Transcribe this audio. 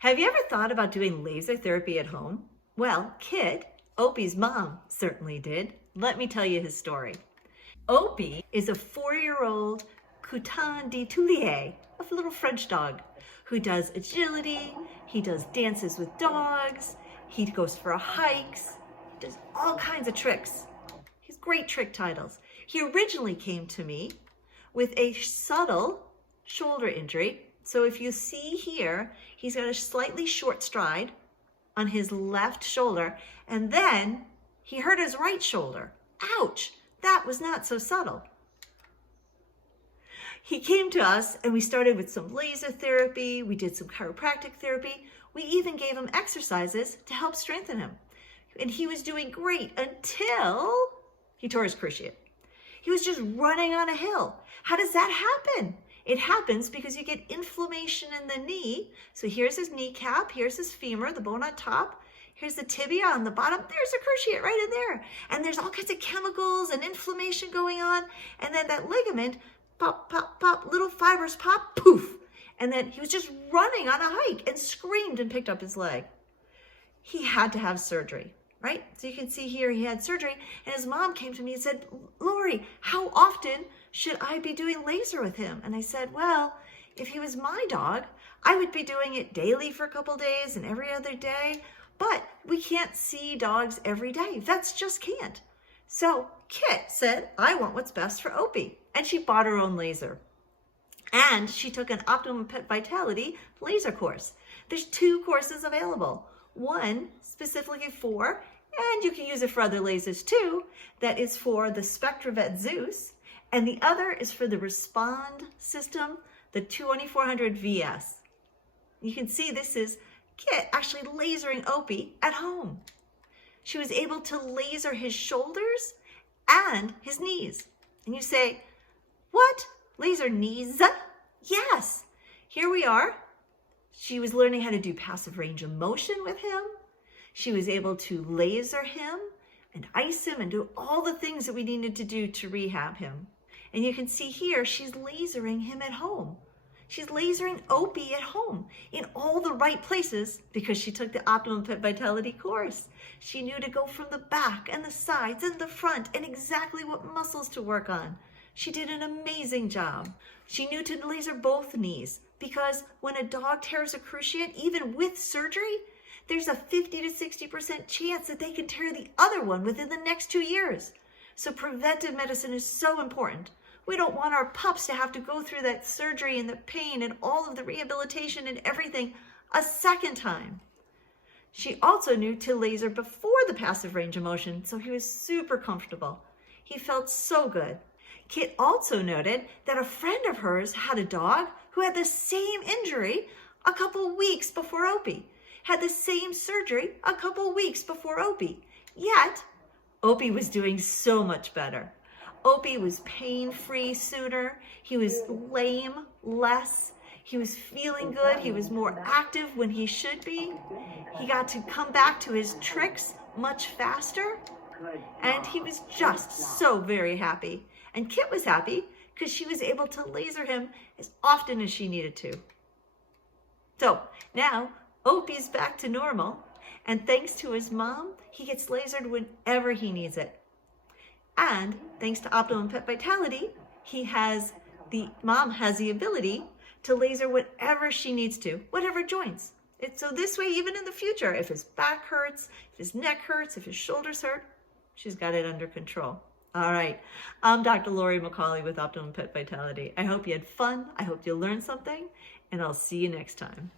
Have you ever thought about doing laser therapy at home? Well, Kit, Opie's mom, certainly did. Let me tell you his story. Opie is a 4-year-old Coutan de Toulier, a little French dog who does agility, he does dances with dogs, he goes for hikes, he does all kinds of tricks. He's great trick titles. He originally came to me with a subtle shoulder injury. So if you see here, he's got a slightly short stride on his left shoulder, and then he hurt his right shoulder. Ouch, that was not so subtle. He came to us and we started with some laser therapy, we did some chiropractic therapy, we even gave him exercises to help strengthen him. And he was doing great until he tore his cruciate. He was just running on a hill. How does that happen? It happens because you get inflammation in the knee. So here's his kneecap, here's his femur, the bone on top, here's the tibia on the bottom, there's the cruciate right in there. And there's all kinds of chemicals and inflammation going on. And then that ligament, pop, pop, pop, little fibers pop, poof. And then he was just running on a hike and screamed and picked up his leg. He had to have surgery, right? So you can see here he had surgery, and his mom came to me and said, Laurie, how often should I be doing laser with him? And I said, well, if he was my dog, I would be doing it daily for a couple days and every other day, but we can't see dogs every day. That's just can't. So Kit said, I want what's best for Opie. And she bought her own laser. And she took an Optimum Pet Vitality laser course. There's 2 courses available. One specifically for, and you can use it for other lasers too, that is for the SpectraVet Zeus, and the other is for the Respond system, the 2400 VS. You can see this is Kit actually lasering Opie at home. She was able to laser his shoulders and his knees. And you say, what? Laser knees? Yes. Here we are. She was learning how to do passive range of motion with him. She was able to laser him and ice him and do all the things that we needed to do to rehab him. And you can see here, she's lasering him at home. She's lasering Opie at home in all the right places because she took the Optimum Pet Vitality course. She knew to go from the back and the sides and the front and exactly what muscles to work on. She did an amazing job. She knew to laser both knees because when a dog tears a cruciate, even with surgery, there's a 50 to 60% chance that they can tear the other one within the next 2 years. So preventive medicine is so important. We don't want our pups to have to go through that surgery and the pain and all of the rehabilitation and everything a second time. She also knew to laser before the passive range of motion, so he was super comfortable. He felt so good. Kit also noted that a friend of hers had a dog who had the same injury a couple weeks before Opie, had the same surgery a couple weeks before Opie. Yet, Opie was doing so much better. Opie was pain-free sooner. He was lame less. He was feeling good. He was more active when he should be. He got to come back to his tricks much faster. And he was just so very happy. And Kit was happy because she was able to laser him as often as she needed to. So now Opie's back to normal. And thanks to his mom, he gets lasered whenever he needs it. And thanks to Optimum Pet Vitality, mom has the ability to laser whatever she needs to, whatever joints. So this way, even in the future, if his back hurts, if his neck hurts, if his shoulders hurt, she's got it under control. All right, I'm Dr. Laurie McCauley with Optimum Pet Vitality. I hope you had fun. I hope you learned something, and I'll see you next time.